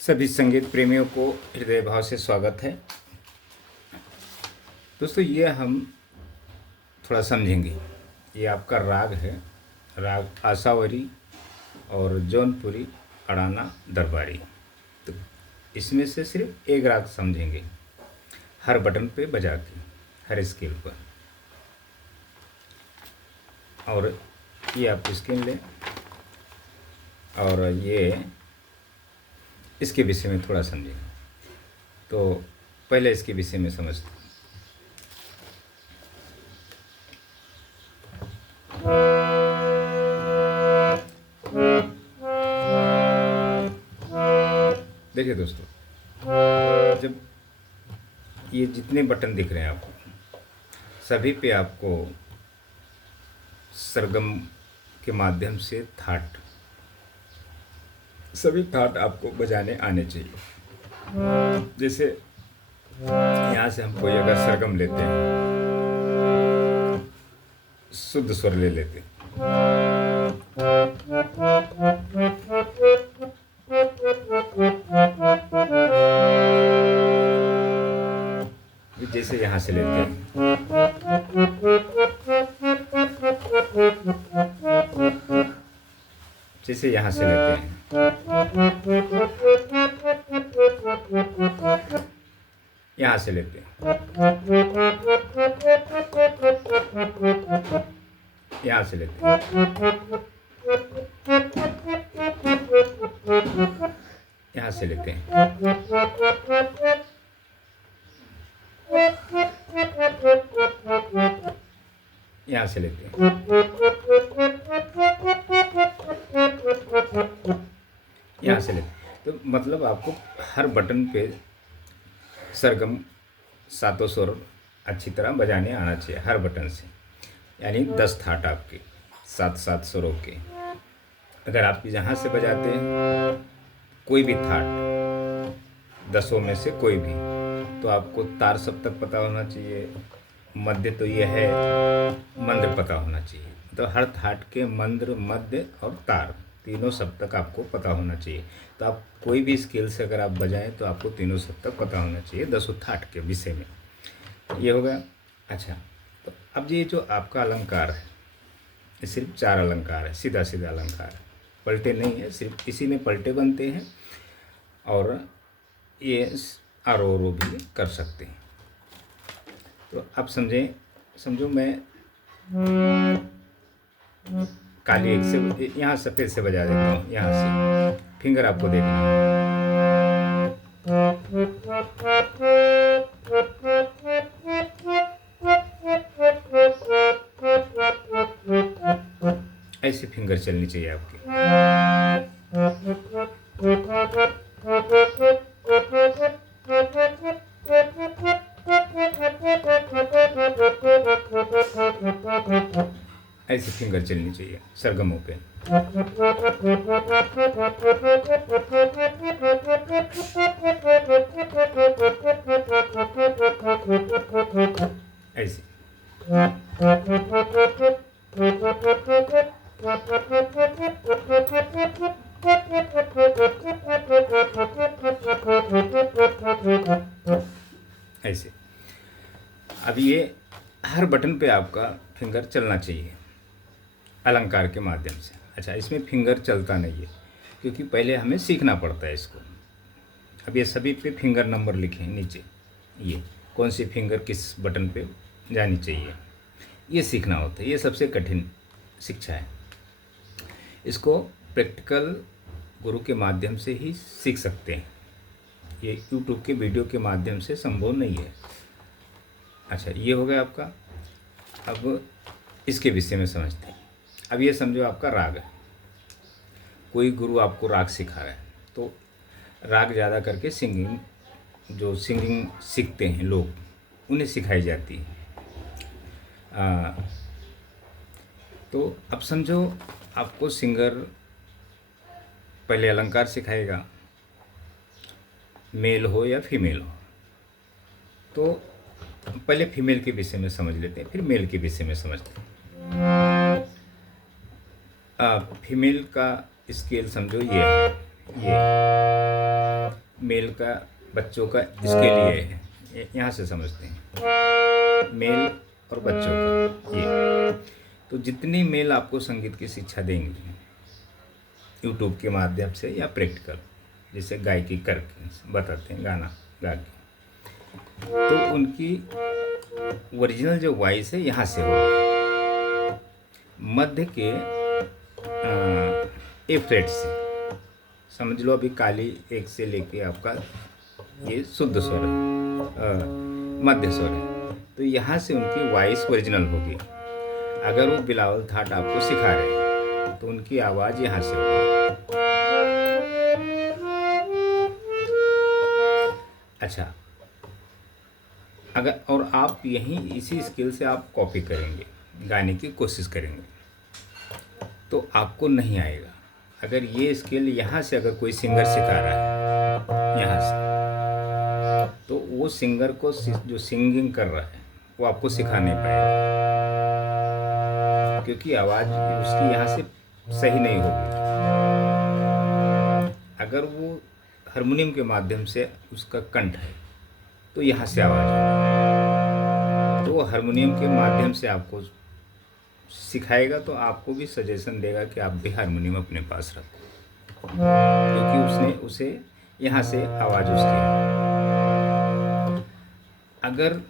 सभी संगीत प्रेमियों को हृदय भाव से स्वागत है। दोस्तों, ये हम थोड़ा समझेंगे। ये आपका राग है, राग आसावरी और जौनपुरी अड़ाना दरबारी। तो इसमें से सिर्फ एक राग समझेंगे, हर बटन पे बजा के, हर स्केल पर। और ये आप स्केल लें और ये इसके विषय में थोड़ा समझेंगे। तो पहले इसके विषय में समझते हैं। देखिए दोस्तों, जब ये जितने बटन दिख रहे हैं आपको, सभी पे आपको सरगम के माध्यम से सभी थाट आपको बजाने आने चाहिए। जैसे यहाँ से हम कोई अगर सरगम लेते हैं, शुद्ध स्वर ले लेते हैं, जैसे यहाँ से लेते हैं, जैसे यहाँ से लेते हैं, यहाँ से लेते हैं, यहाँ से लेते हैं, यहाँ से लेते हैं, यहाँ से लेते हैं, यहाँ से लेते हैं। तो मतलब आपको हर बटन पे सरगम सातों सुर अच्छी तरह बजाने आना चाहिए, हर बटन से। यानी 10 थाट आपके, 7 सुरों के। अगर आप यहाँ से बजाते हैं कोई भी थाट, 10 में से कोई भी, तो आपको तार सप्तक पता होना चाहिए, मध्य तो ये है, मंद्र पता होना चाहिए। तो हर थाट के मंद्र, मध्य और तार, तीनों सप्तक आपको पता होना चाहिए। तो आप कोई भी स्केल से अगर आप बजाएं तो आपको तीनों सप्तक पता होना चाहिए 10 थाट के विषय में। ये हो गया। अच्छा, तो अब ये जो आपका अलंकार है, ये सिर्फ 4 अलंकार है, सीधा सीधा अलंकार है, पलटे नहीं है। सिर्फ इसी में पलटे बनते हैं और ये आरोह भी कर सकते हैं। तो अब समझो मैं काली एक से यहाँ सफ़ेद से बजा देता हूँ। यहाँ से फिंगर आपको देखना है। ऐसे फिंगर चलनी चाहिए आपकी। ऐसी फिंगर चलनी चाहिए सरगमों पे। ऐसे ऐसे। अब ये हर बटन पे आपका फिंगर चलना चाहिए अलंकार के माध्यम से। अच्छा, इसमें फिंगर चलता नहीं है क्योंकि पहले हमें सीखना पड़ता है इसको। अब ये सभी पे फिंगर नंबर लिखे हैं नीचे, ये कौन सी फिंगर किस बटन पे जानी चाहिए, ये सीखना होता है। ये सबसे कठिन शिक्षा है। इसको प्रैक्टिकल गुरु के माध्यम से ही सीख सकते हैं, ये यूट्यूब के वीडियो के माध्यम से संभव नहीं है। अच्छा, ये हो गया आपका। अब इसके विषय में समझते हैं। अब ये समझो आपका राग है, कोई गुरु आपको राग सिखा रहा है, तो राग ज़्यादा करके सिंगिंग, जो सिंगिंग सीखते हैं लोग, उन्हें सिखाई जाती है। तो अब समझो आपको सिंगर पहले अलंकार सिखाएगा, मेल हो या फीमेल हो। तो पहले फीमेल के विषय में समझ लेते हैं, फिर मेल के विषय में समझते हैं। फीमेल का स्केल समझो ये है, ये मेल का बच्चों का स्केल ये है, यहाँ से समझते हैं मेल और बच्चों का ये। तो जितनी मेल आपको संगीत की शिक्षा देंगे यूट्यूब के माध्यम से या प्रैक्टिकल, जैसे गायकी करके बताते हैं गाना गा के, तो उनकी ओरिजिनल जो वॉइस है यहाँ से होगी, मध्य के ए फ्लेट से। समझ लो अभी काली एक से लेके आपका ये शुद्ध स्वर है, मध्य स्वर है, तो यहाँ से उनकी वॉइस ओरिजिनल होगी। अगर वो बिलावल थाट आपको सिखा रहे हैं तो उनकी आवाज़ यहाँ से होगी। अच्छा, अगर और आप यहीं इसी स्किल से आप कॉपी करेंगे, गाने की कोशिश करेंगे, तो आपको नहीं आएगा। अगर ये स्किल यहाँ से अगर कोई सिंगर सिखा रहा है यहाँ से, तो वो सिंगर को जो सिंगिंग कर रहा है वो आपको सिखा नहीं पाएगा, क्योंकि आवाज़ उसकी यहाँ से सही नहीं होगी। अगर वो हारमोनियम के माध्यम से उसका कंठ है तो यहाँ से आवाज़ होगी, तो वो हारमोनियम के माध्यम से आपको सिखाएगा, तो आपको भी सजेशन देगा कि आप भी हारमोनियम अपने पास रखो, क्योंकि उसने उसे यहाँ से आवाज़ उसकी है। अगर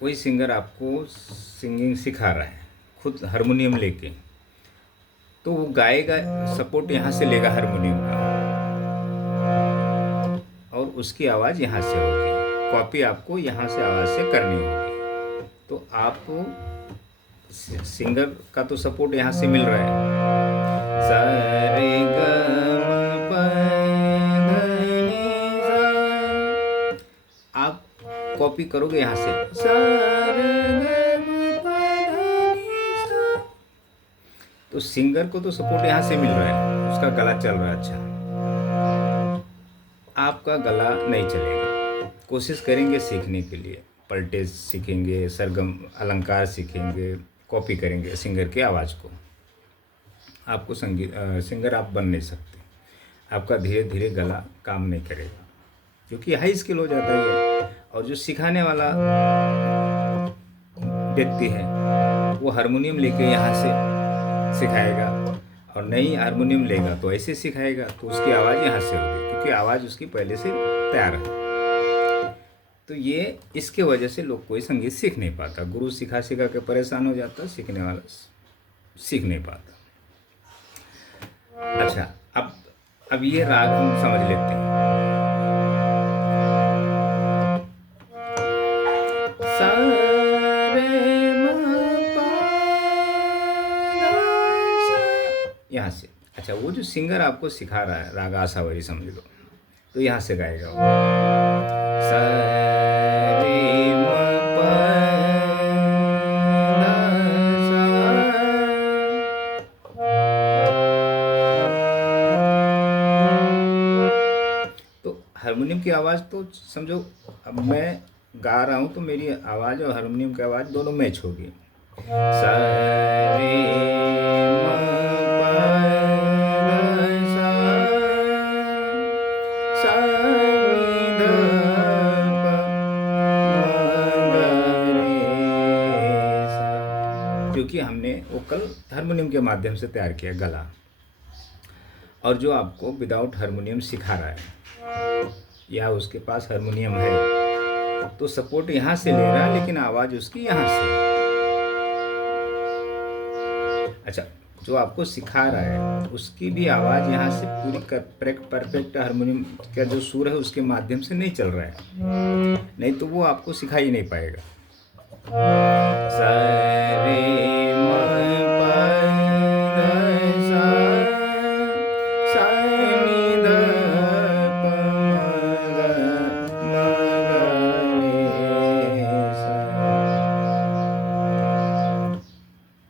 कोई सिंगर आपको सिंगिंग सिखा रहा है खुद हारमोनियम लेके, तो वो गाएगा, सपोर्ट यहाँ से लेगा हारमोनियम का, और उसकी आवाज़ यहाँ से होगी। कॉपी आपको यहाँ से आवाज़ से करनी होगी। तो आपको सिंगर का तो सपोर्ट यहाँ से मिल रहा है, सारे ग म प ध नि सा। आप कॉपी करोगे यहाँ से सारे ग म प ध नि सा, तो सिंगर को तो सपोर्ट यहाँ से मिल रहा है, उसका गला चल रहा है। अच्छा, आपका गला नहीं चलेगा। कोशिश करेंगे सीखने के लिए, पलटे सीखेंगे, सरगम अलंकार सीखेंगे, कॉपी करेंगे सिंगर की आवाज़ को, आपको सिंगर आप बन नहीं सकते। आपका धीरे धीरे गला काम नहीं करेगा, क्योंकि हाई स्किल हो जाता है। और जो सिखाने वाला व्यक्ति है वो हारमोनियम लेके यहाँ से सिखाएगा, और नहीं हारमोनियम लेगा तो ऐसे सिखाएगा, तो उसकी आवाज़ यहाँ से होगी, क्योंकि आवाज़ उसकी पहले से तैयार है। तो ये इसके वजह से लोग कोई संगीत सीख नहीं पाता। गुरु सिखा सिखा के परेशान हो जाता, सीखने वाला सीख नहीं पाता। अच्छा, अब ये राग हम समझ लेते हैं। सा रे म प ध सा, यहाँ से। अच्छा, वो जो सिंगर आपको सिखा रहा है राग आसावरी समझ लो, तो यहाँ से गाएगा वो सा रे म प ध सा। तो हारमोनियम की आवाज़ तो समझो, अब मैं गा रहा हूँ तो मेरी आवाज़ और हारमोनियम की आवाज़ दोनों मैच होगी। सा रे म प ध सा, सा नि ध प म ग रे सा, क्योंकि हमने वोकल हारमोनियम के माध्यम से तैयार किया गला। और जो आपको विदाउट हारमोनियम सिखा रहा है, या उसके पास हारमोनियम है तो सपोर्ट यहाँ से ले रहा है लेकिन आवाज़ उसकी यहाँ से है। अच्छा, जो आपको सिखा रहा है उसकी भी आवाज़ यहाँ से पूरी परफेक्ट हारमोनियम का जो सुर है उसके माध्यम से नहीं चल रहा है, नहीं तो वो आपको सिखा ही नहीं पाएगा। सा रे म प ध सा, सा नि ध प म ग रे सा।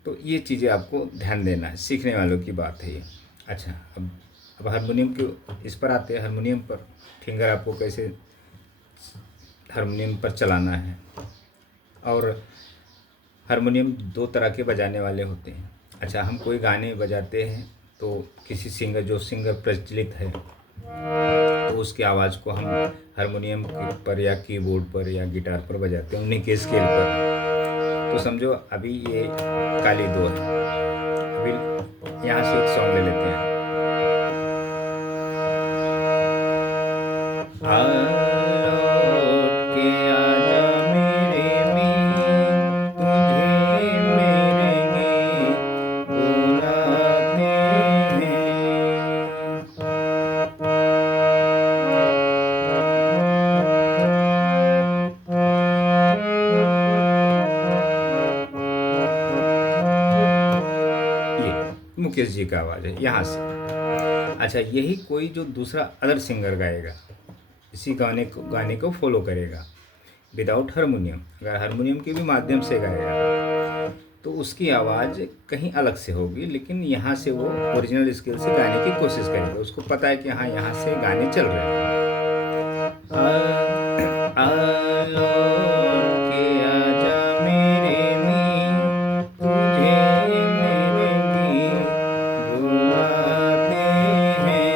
तो ये चीज़ें आपको ध्यान देना है, सीखने वालों की बात है ये। अच्छा, अब हारमोनियम के इस पर आते हैं, हारमोनियम पर फिंगर आपको कैसे हारमोनियम पर चलाना है। और हारमोनियम दो तरह के बजाने वाले होते हैं। अच्छा, हम कोई गाने बजाते हैं तो किसी सिंगर, जो सिंगर प्रचलित है, तो उसकी आवाज़ को हम हारमोनियम पर या कीबोर्ड पर या गिटार पर बजाते हैं, उन्हीं के स्केल पर। तो समझो अभी ये काली दो है, अभी यहाँ से एक सॉन्ग ले लेते हैं। लौट के आजा मेरे मीत, तुझे मेरे गीत बुलाते हैं। ये मुकेश जी का आवाज़ है यहाँ से। अच्छा, यही कोई जो दूसरा अदर सिंगर गाएगा, इसी गाने को फॉलो करेगा विदाउट हारमोनियम, अगर हारमोनियम के भी माध्यम से गाएगा तो उसकी आवाज़ कहीं अलग से होगी, लेकिन यहाँ से वो ओरिजिनल स्केल से गाने की कोशिश करेगा। उसको पता है कि हाँ, यहाँ से गाने चल रहे हैं। लौट के आजा मेरे मीत, तुझे मेरे गीत बुलाते हैं।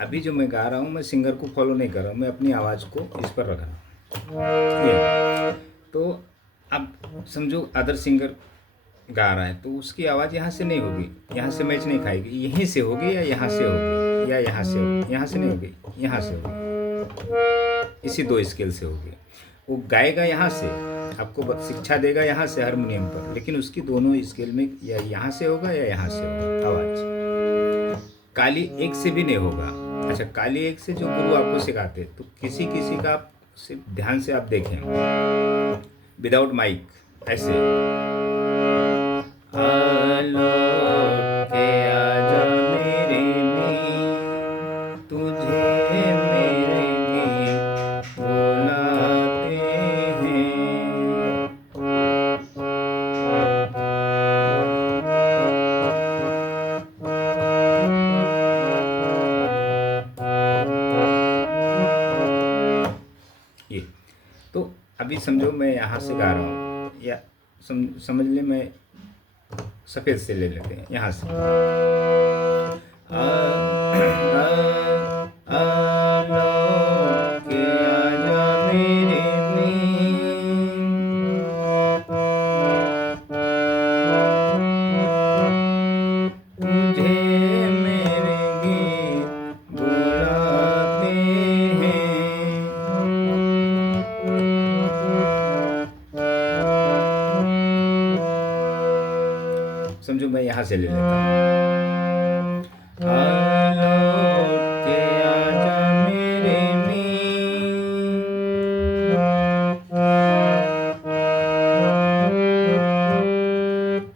अभी जो मैं गा रहा हूँ, मैं सिंगर को फॉलो नहीं कर रहा हूँ, मैं अपनी आवाज़ को इस पर रख रहा हूँ। ये तो अब समझो अदर सिंगर गा रहा है तो उसकी आवाज़ यहाँ से नहीं होगी, यहाँ से मैच नहीं खाएगी, यहीं से होगी या यहाँ से होगी या यहाँ से होगी, यहाँ से नहीं होगी, यहाँ से होगी, इसी दो स्केल से होगी। वो गाएगा यहाँ से, आपको शिक्षा देगा यहाँ से हारमोनियम पर, लेकिन उसकी दोनों स्केल में या यहाँ से होगा या यहाँ से होगा आवाज़। काली एक से भी नहीं होगा। अच्छा, काली एक से जो गुरु आपको सिखाते तो किसी किसी का आप सिर्फ ध्यान से आप देखें, विदाउट माइक ऐसे लौट के आजा मेरे मीत, तुझे मेरे गीत बुलाते हैं। ये तो अभी समझो मैं यहाँ से गा रहा हूँ, या समझ ले, मैं सफ़ेद से ले लेते हैं यहाँ से। लौट के आजा मेरे मीत, तुझे मेरे गीत बुलाते हैं। समझो मैं यहाँ से ले लेता हूँ। लौट के आजा मेरे मीत,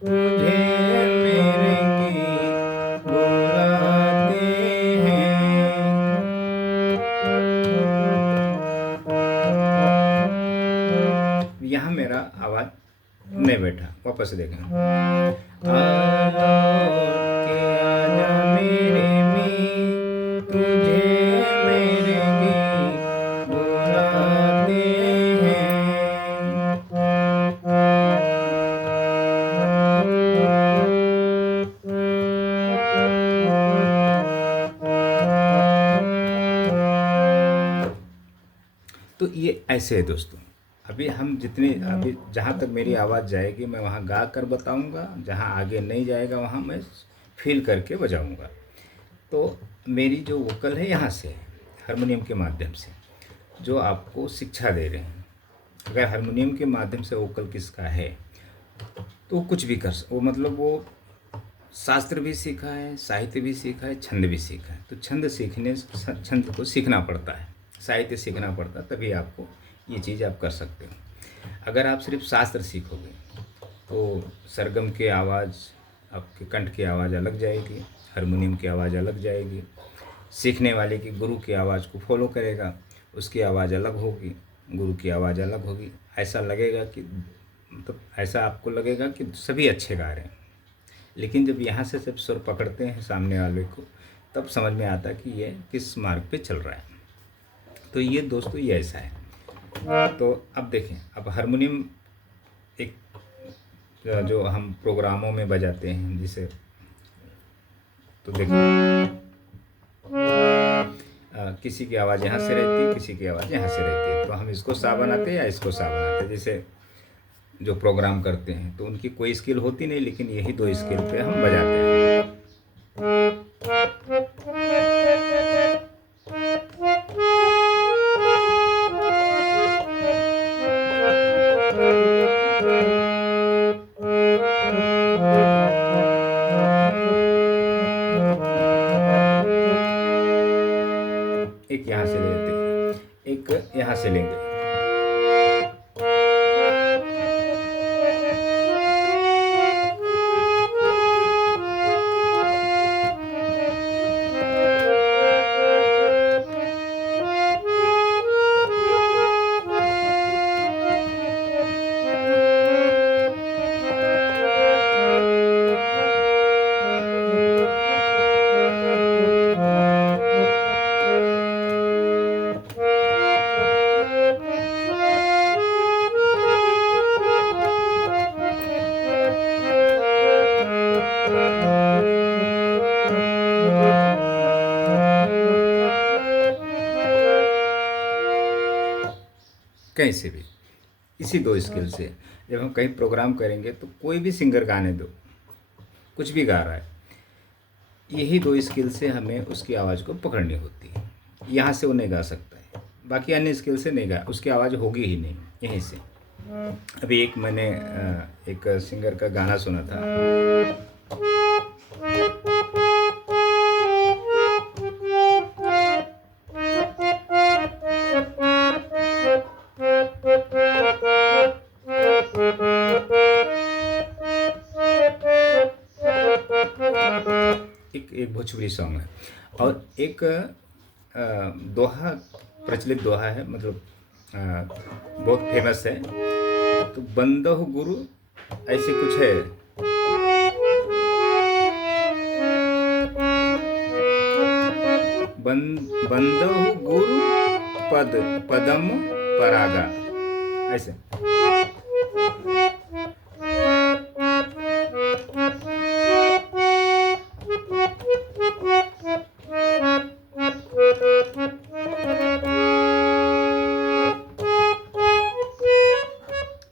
तुझे मेरे गीत बुलाते हैं। यहाँ मेरा आवाज़ नहीं बैठा, वापस से देखें। लौट के आजा मेरे मीत, तुझे मेरे गीत बुलाते हैं। तो ये ऐसे है दोस्तों। अब अभी हम जितने अभी जहाँ तक मेरी आवाज़ जाएगी मैं वहाँ गा कर बताऊँगा, जहाँ आगे नहीं जाएगा वहाँ मैं फील करके बजाऊँगा। तो मेरी जो वोकल है यहाँ से है, हारमोनियम के माध्यम से, जो आपको शिक्षा दे रहे हैं। अगर हारमोनियम के माध्यम से वोकल किसका है तो कुछ भी वो मतलब वो शास्त्र भी सीखा है, साहित्य भी सीखा है, छंद भी सीखा है। तो छंद को सीखना पड़ता है, साहित्य सीखना पड़ता है, तभी आपको ये चीज़ आप कर सकते हो। अगर आप सिर्फ शास्त्र सीखोगे तो सरगम की आवाज़, आपके कंठ की आवाज़ अलग जाएगी, हारमोनियम की आवाज़ अलग जाएगी। सीखने वाले की गुरु की आवाज़ को फॉलो करेगा, उसकी आवाज़ अलग होगी, गुरु की आवाज़ अलग होगी। ऐसा लगेगा कि मतलब ऐसा आपको लगेगा कि सभी अच्छे गा रहे हैं, लेकिन जब यहाँ से जब सुर पकड़ते हैं सामने वाले को तब समझ में आता है कि ये किस मार्ग पे चल रहा है। तो ये दोस्तों ये ऐसा है। तो अब देखें, अब हारमोनियम एक जो हम प्रोग्रामों में बजाते हैं जिसे, तो देखिए किसी की आवाज़ यहाँ से रहती है, किसी की आवाज़ यहाँ से रहती है, तो हम इसको सा बनाते हैं या इसको सा बनाते हैं। जैसे जो प्रोग्राम करते हैं तो उनकी कोई स्किल होती नहीं, लेकिन यही दो स्किल पे हम बजाते हैं। एक यहाँ से ले लेते हैं, एक यहाँ से लेंगे। कैसे भी इसी दो स्किल से जब हम कहीं प्रोग्राम करेंगे तो कोई भी सिंगर गाने दो, कुछ भी गा रहा है, यही दो स्किल से हमें उसकी आवाज़ को पकड़नी होती है। यहाँ से वो नहीं गा सकता है, बाकी अन्य स्किल से नहीं गा, उसकी आवाज़ होगी ही नहीं यहीं से। अभी एक मैंने एक सिंगर का गाना सुना था, एक भोजपुरी सॉन्ग है, और एक दोहा, प्रचलित दोहा है, मतलब बहुत फेमस है। तो बंदहु गुरु ऐसे कुछ है, बंदहु गुरु पदम परागा, ऐसे।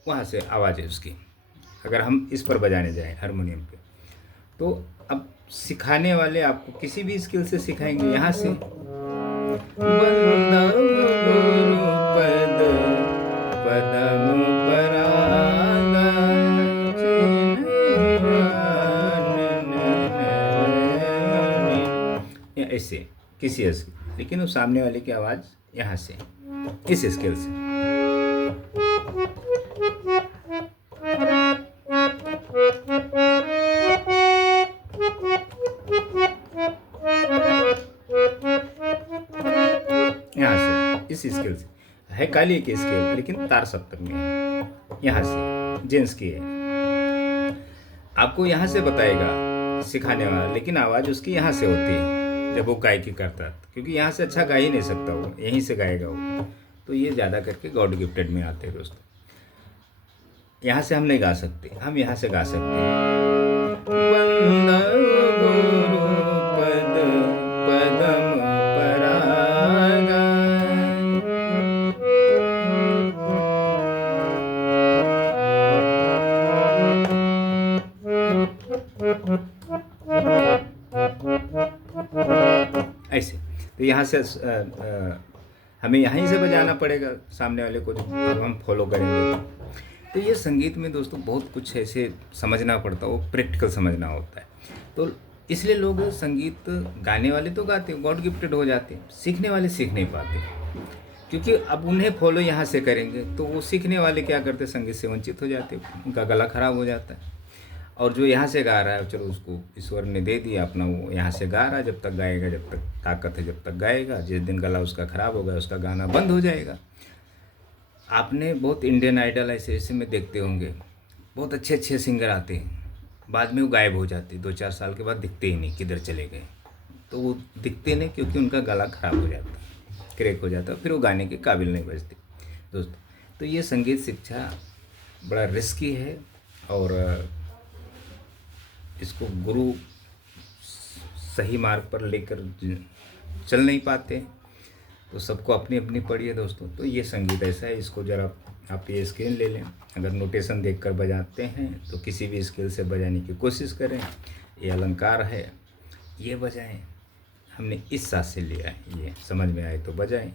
वहाँ से आवाज़ है उसकी। अगर हम इस पर बजाने जाएं हारमोनियम पे, तो अब सिखाने वाले आपको किसी भी स्किल से सिखाएंगे। यहाँ से पदम परागा, ऐसे किसी स्किल, लेकिन वो सामने वाले की आवाज़ यहाँ से, इस स्किल से। यहाँ से इस स्केल से है, काली की स्केल, लेकिन तार सप्तक में है, यहाँ से जेंस की है। आपको यहाँ से बताएगा सिखाने वाला, लेकिन आवाज़ उसकी यहाँ से होती है जब वो गायकी करता है, क्योंकि यहाँ से अच्छा गा ही नहीं सकता, वो यहीं से गाएगा वो। तो ये ज़्यादा करके गॉड गिफ्टेड में आते हैं दोस्तों। यहाँ से हम नहीं गा सकते, हम यहाँ से गा सकते हैं। पदम परागा, ऐसे। तो यहाँ से हमें यहीं से बजाना पड़ेगा सामने वाले को, जो हम फॉलो करेंगे। तो ये संगीत में दोस्तों बहुत कुछ ऐसे समझना पड़ता है, वो प्रैक्टिकल समझना होता है। तो इसलिए लोग संगीत गाने वाले तो गाते हैं, गॉड गिफ्टेड हो जाते हैं, सीखने वाले सीख नहीं पाते, क्योंकि अब उन्हें फॉलो यहाँ से करेंगे तो वो सीखने वाले क्या करते, संगीत से वंचित हो जाते, उनका गला खराब हो जाता है। और जो यहाँ से गा रहा है, चलो उसको ईश्वर ने दे दिया अपना, वो यहाँ से गा रहा है, जब तक गाएगा, जब तक ताकत है जब तक गाएगा, जिस दिन गला उसका ख़राब हो गया उसका गाना बंद हो जाएगा। आपने बहुत इंडियन आइडल ऐसे ऐसे में देखते होंगे, बहुत अच्छे अच्छे सिंगर आते हैं, बाद में वो गायब हो जाते, 2-4 साल के बाद दिखते ही नहीं, किधर चले गए। तो वो दिखते नहीं क्योंकि उनका गला ख़राब हो जाता, क्रैक हो जाता, फिर वो गाने के काबिल नहीं बचते दोस्तों। तो ये संगीत शिक्षा बड़ा रिस्की है, और इसको गुरु सही मार्ग पर लेकर चल नहीं पाते, तो सबको अपनी अपनी पड़ी है दोस्तों। तो ये संगीत ऐसा है, इसको ज़रा आप ये स्केल ले लें, अगर नोटेशन देखकर बजाते हैं तो किसी भी स्केल से बजाने की कोशिश करें। ये अलंकार है, ये बजाएं, हमने इस साज से लिया है, ये समझ में आए तो बजाएं।